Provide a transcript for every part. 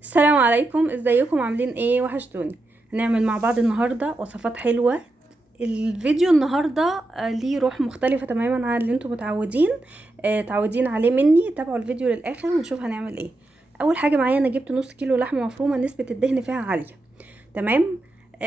السلام عليكم، ازيكم؟ عاملين ايه؟ وحشتوني. هنعمل مع بعض النهارده وصفات حلوه. الفيديو النهارده ليه روح مختلفه تماما عن اللي انتم متعودين عليه مني. تابعوا الفيديو للاخر ونشوف هنعمل ايه. اول حاجه معايا انا جبت نص كيلو لحمه مفرومه نسبه الدهن فيها عاليه. تمام.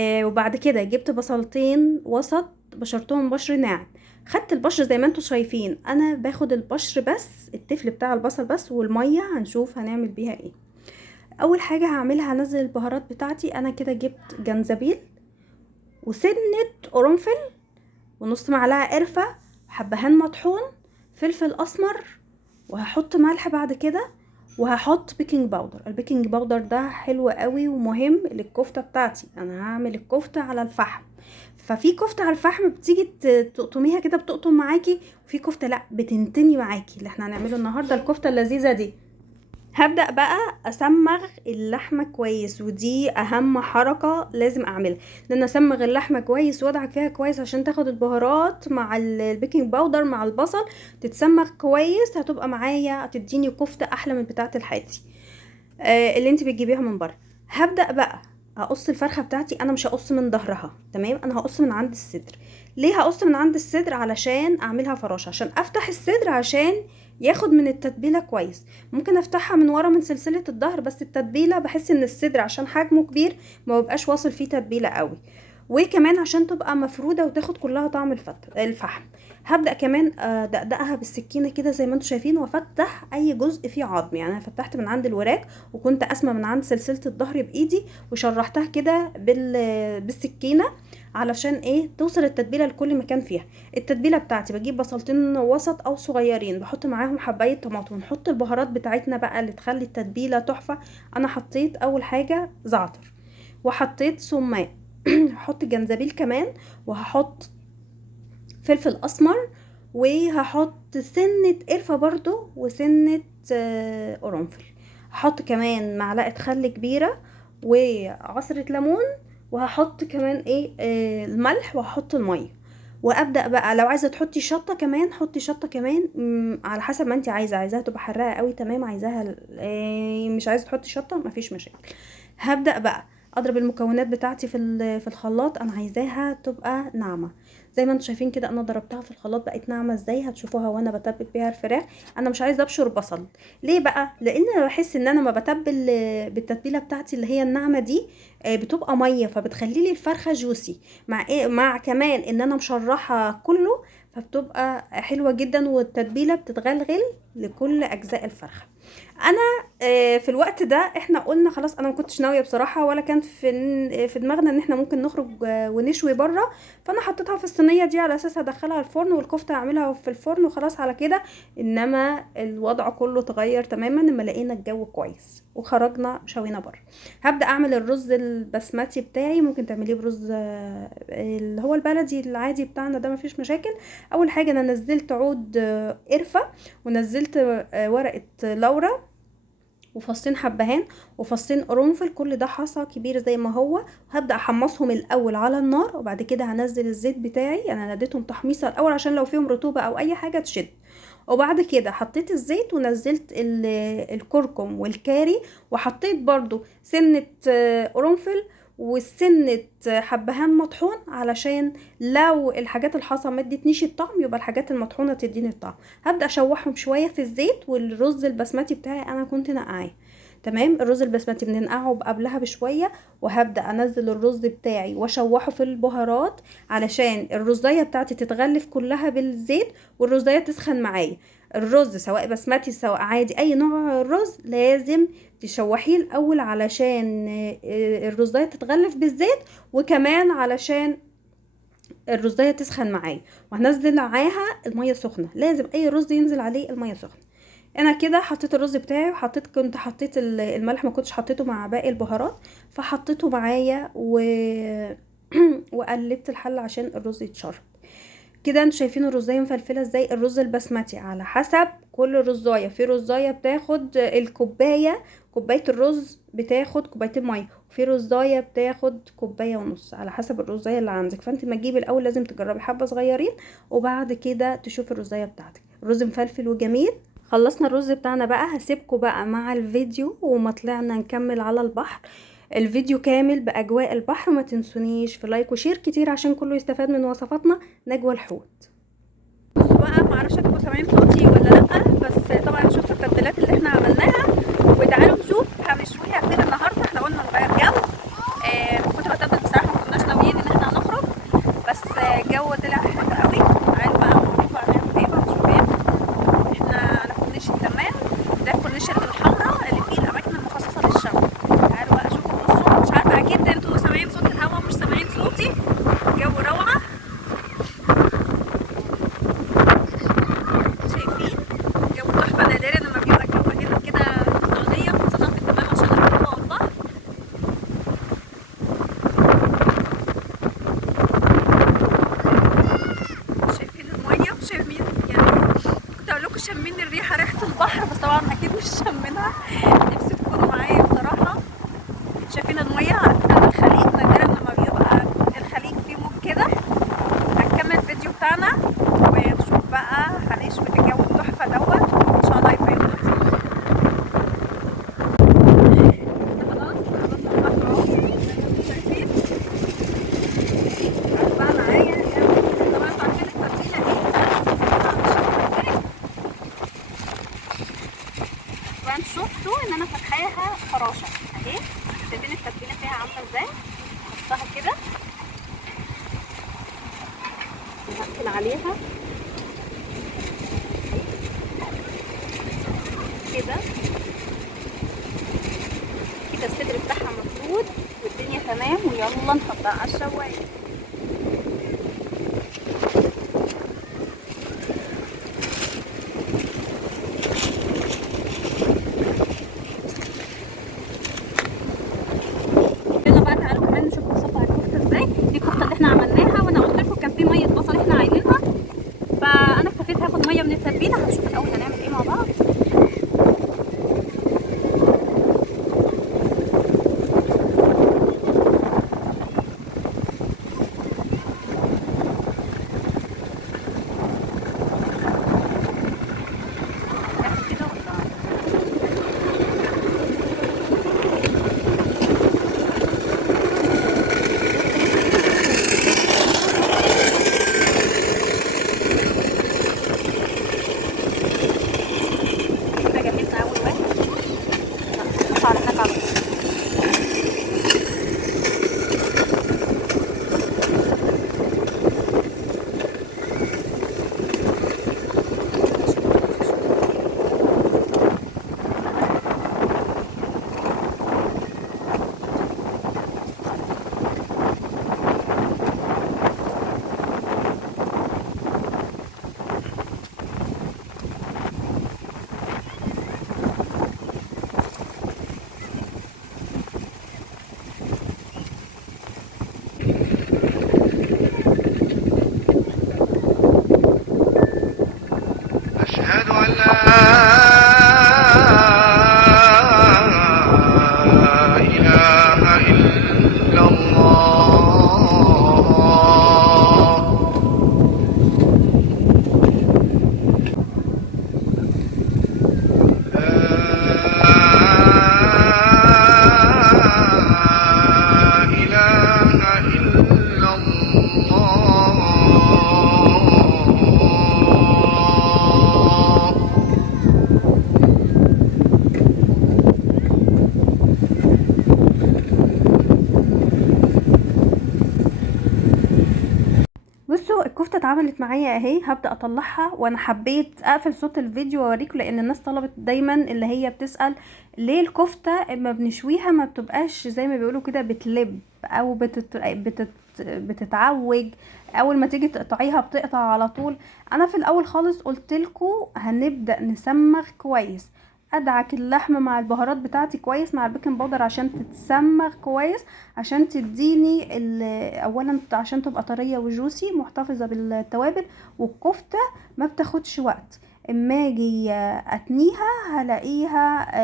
وبعد كده جبت بصلتين وسط، بشرتهم بشر ناعم. خدت البشر زي ما انتم شايفين، انا باخد البشر بس، التفل بتاع البصل بس، والميه هنشوف هنعمل بيها ايه. اول حاجه هعملها هنزل البهارات بتاعتي. انا كده جبت جنزبيل وسنه قرنفل ونص معلقه قرفه، حبهان مطحون، فلفل اسمر، وهحط ملح بعد كده، وهحط بيكنج باودر. البيكنج باودر ده حلو قوي ومهم للكفته بتاعتي. انا هعمل الكفته على الفحم، ففي كفته على الفحم بتيجي تقطميها كده بتقطم معاكي، وفي كفته لا بتنتني معاكي. اللي احنا هنعمله النهارده الكفته اللذيذه دي. هبدأ بقى أسمغ اللحمة كويس، ودي أهم حركة لازم أعملها، لأن أسمغ اللحمة كويس وأدعك فيها كويس عشان تاخد البهارات مع البيكنج باودر مع البصل، تتسمغ كويس، هتبقى معايا تديني كفتة أحلى من بتاعة الحاتي اللي انت بتجيبيها من بره. هبدأ بقى هقص الفرخة بتاعتي. انا مش هقص من ظهرها، تمام، انا هقص من عند الصدر. ليه هقص من عند الصدر؟ علشان اعملها فراشة، عشان افتح الصدر عشان ياخد من التتبيلة كويس. ممكن افتحها من ورا من سلسلة الظهر، بس التتبيلة بحس ان الصدر عشان حجمه كبير ما بيبقاش واصل فيه تتبيلة قوي، وكمان عشان تبقى مفرودة وتاخد كلها طعم الفحم. هبدأ كمان دقدقها بالسكينة كده زي ما انتم شايفين، وافتح اي جزء فيه عظم. يعني انا فتحت من عند الوراك، وكنت قاسمه من عند سلسله الظهر بايدي، وشرحتها كده بالسكينه علشان ايه توصل التتبيله لكل مكان فيها. التتبيله بتاعتي بجيب بصلتين وسط او صغيرين، بحط معاهم حبايه طماطم، ونحط البهارات بتاعتنا بقى اللي تخلي التتبيله تحفه. انا حطيت اول حاجه زعتر، وحطيت سماق هحط جنزبيل كمان، وهحط فلفل اسمر، وهحط سنة قرفة برضو، وسنة قرنفل. هحط كمان معلقة خل كبيرة وعصرة ليمون، وهحط كمان ايه الملح، وهحط المية. وابدا بقى لو عايزه تحطي شطه كمان حطي شطه كمان، على حسب ما انت عايزاها تبقى حراقه قوي تمام، عايزاها مش عايزه تحطي شطه مفيش مشاكل. هبدا بقى اضرب المكونات بتاعتي في الخلاط. انا عايزاها تبقى ناعمه زي ما انتم شايفين كده. انا ضربتها في الخلاط بقت ناعمه ازاي، هتشوفوها وانا بتبل بيها الفراخ. انا مش عايزه ابشر بصل. ليه بقى؟ لان انا بحس ان انا ما بتبل بالتتبيله بتاعتي اللي هي الناعمه دي بتبقى ميه، فبتخلي لي الفرخه جوسي، مع ايه، مع كمان ان انا مشرحه كله، فبتبقى حلوه جدا، والتتبيله بتتغلغل لكل اجزاء الفرخه. انا في الوقت ده احنا قلنا خلاص، انا ما كنتش ناويه بصراحه، ولا كان في دماغنا ان احنا ممكن نخرج ونشوي بره. فانا حطيتها في الصينيه دي على اساس ادخلها الفرن، والكفته اعملها في الفرن وخلاص على كده. انما الوضع كله اتغير تماما لما لقينا الجو كويس وخرجنا شوينا بره. هبدا اعمل الرز البسمتي بتاعي. ممكن تعمليه برز اللي هو البلدي العادي بتاعنا ده، مفيش مشاكل. اول حاجه انا نزلت عود قرفه، ونزلت ورقه لورا، وفصين حبهان، وفصين قرنفل، كل ده حصى كبير زي ما هو. هبدأ احمصهم الاول على النار، وبعد كده هنزل الزيت بتاعي. انا نديتهم تحميصه الاول عشان لو فيهم رطوبه او اي حاجه تشد. وبعد كده حطيت الزيت، ونزلت الكركم والكاري، وحطيت برضو سنة قرنفل، وسنة حبهان مطحون، علشان لو الحاجات الحصى ما ادتنيش الطعم يبقى الحاجات المطحونة تديني الطعم. هبدأ اشوحهم شوية في الزيت. والرز البسمتي بتاعي انا كنت نقعاه، تمام. الرز البسمتي بننقعه قبلها بشوية، وهبدأ انزل الرز بتاعي واشوحه في البهارات علشان الرزية بتاعتي تتغلف كلها بالزيت، والرزية تسخن معايا. الرز سواء بسمتي سواء عادي اي نوع رز لازم تشوحيه الاول علشان الرزية تتغلف بالزيت، وكمان علشان الرزية تسخن معايا. وهنزل معاها المية سخنة، لازم اي رز ينزل عليه المية سخنة. انا كده حطيت الرز بتاعي، كنت حطيت الملح، ما كنتش حطيته مع باقي البهارات، فحطيته معايا وقلبت الحل عشان الرز يتشرب. كده انتوا شايفين الرزايه مفلفله ازاي. الرز البسمتي على حسب كل رزايه، في رزايه بتاخد الكوبايه، كوبايه الرز بتاخد كوبايتين ميه، وفي رزايه بتاخد كوبايه ونص، على حسب الرزايه اللي عندك. فانت ما تجيبي الاول لازم تجربي حبه صغيرين، وبعد كده تشوفي الرزايه بتاعتك. الرز مفلفل وجميل، خلصنا الرز بتاعنا بقى، هسيبكم بقى مع الفيديو وما طلعنا نكمل على البحر. الفيديو كامل باجواء البحر، ما تنسونيش في لايك وشير كتير عشان كله يستفاد من وصفاتنا نجوى الحوت. بصوا بقى، معرفش انتوا سامعين صوتي ولا لا، بس طبعا شفتوا التتبيلات اللي احنا عملناها. وتعالوا نشوف هنشويها فين النهارده. احنا قلنا نغير جو. كنت بتبل بصراحه، ما كناش ناويين ان احنا هنخرج، بس الجو طلع حلو قوي. تعالوا بقى نشوف هنعمل ايه بقى. نشوف ايه. احنا على كورنيش الدمام، ده الكورنيش الحمراء اللي فيه الاماكن المخصصه للشوي. تعالوا بقى شوفوا. بصوا، مش عارفه اكيد انتوا سامعين صوت الهوا مش سامعين صوتي. الجو روعه. شايفين الجو تحفه. نادرا لما بيبقى الجو هنا كده في السعوديه، خاصه في الدمام عشان الهوا والبحر. شايفين الميه وشايفين، يعني كنت اقول لكم شامين الريحه، ريحه البحر، بس طبعا اكيد مش شامينها. نفسي تكونوا معايا بصراحه. شايفين الميه. على فكره ده الخليج، نادرا لما بيبقى الخليج فيه موج كده. هنكمل الفيديو بتاعنا ونشوف بقى هنشوي في الجو التحفه دوت، وان شاء الله يبقى يوم لطيف. خلاص قربنا البحر اهو. شايفين بقى معايا. طبعا انتوا عارفين التتبيله دي طبعا شفتوا ان انا فاتحاها فراشه اهي. شايفين التتبيله فيها عامله ازاي. احطها كده وهقفل عليها كده. كده الصدر بتاعها مفرود والدنيا تمام، ويلا نحطها على الشوايه. يلا بقى تعالوا كمان نشوف نصفها الكفته ازاي. دي الكفته اللي احنا عملناها، وانا قلت لكم كان في ميه بصل احنا عايزينها، فانا اكتفيت هاخد ميه من التتبيله. هنشوف الاول هنعمل ايه مع بعض. كده ولا احنا جهزنا اول واحد. نحطه على هناك على طول. أشهد أن لا إله إلا الله. لا إله إلا الله. بصوا الكفته اتعملت معايا اهي. هبدا اطلعها، وانا حبيت اقفل صوت الفيديو واوريكم، لان الناس طلبت دايما اللي هي بتسال ليه الكفته اما بنشويها ما بتبقاش زي ما بيقولوا كده بتلب، او بتتعوج. اول ما تيجي تقطعيها بتقطع على طول. انا في الاول خالص قلت لكم هنبدا نسمغ كويس، ادعك اللحمه مع البهارات بتاعتي كويس مع البيكنج باودر عشان تتسمغ كويس، عشان تديني اولا عشان تبقى طريه وجوسي محتفظه بالتوابل، والكفته ما بتاخدش وقت. اما اجي اتنيها هلاقيها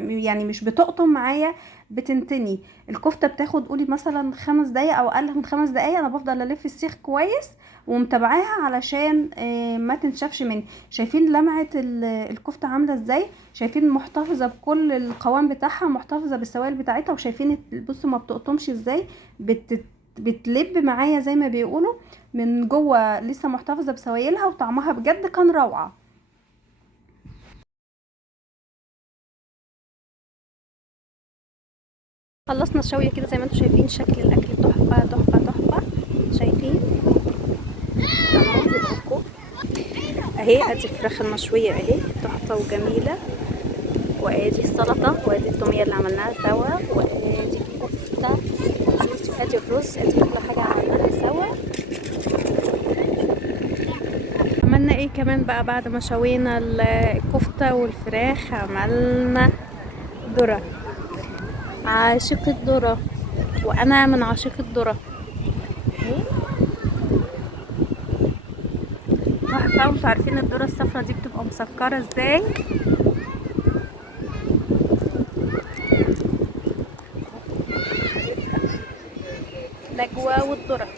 يعني مش بتقطم معايا، بتنتني. الكفتة بتاخد قولي مثلا 5 دقايق او اقل من 5 دقايق. انا بفضل الف السيخ كويس ومتابعاها علشان ما تنشفش مني. شايفين لمعة الكفتة عاملة ازاي؟ شايفين محتفظة بكل القوام بتاعها، محتفظة بالسوائل بتاعتها، وشايفين بصوا ما بتقطمش ازاي، بتلب معايا زي ما بيقولوا من جوه، لسه محتفظة بسوائلها، وطعمها بجد كان روعة. خلصنا الشوية كده زي ما انتم شايفين، شكل الاكل تحفة تحفة تحفة. شايفين تمام بتحكوا اهي. ادي الفراخ المشوية اهي تحفة وجميلة، وادي السلطة، وادي التومية اللي عملناها سوا، وادي الكفتة، وادي الرز، ادي كل حاجة عملناها سوا. عملنا ايه كمان بقى بعد ما شوينا الكفتة والفراخ؟ عملنا ذرة. عاشقة الذرة، وانا من عاشق الذرة. تحفة. وانتوا عارفين الذرة الصفرا دي بتبقى مسكرة ازاي؟ الأجواء والذرة.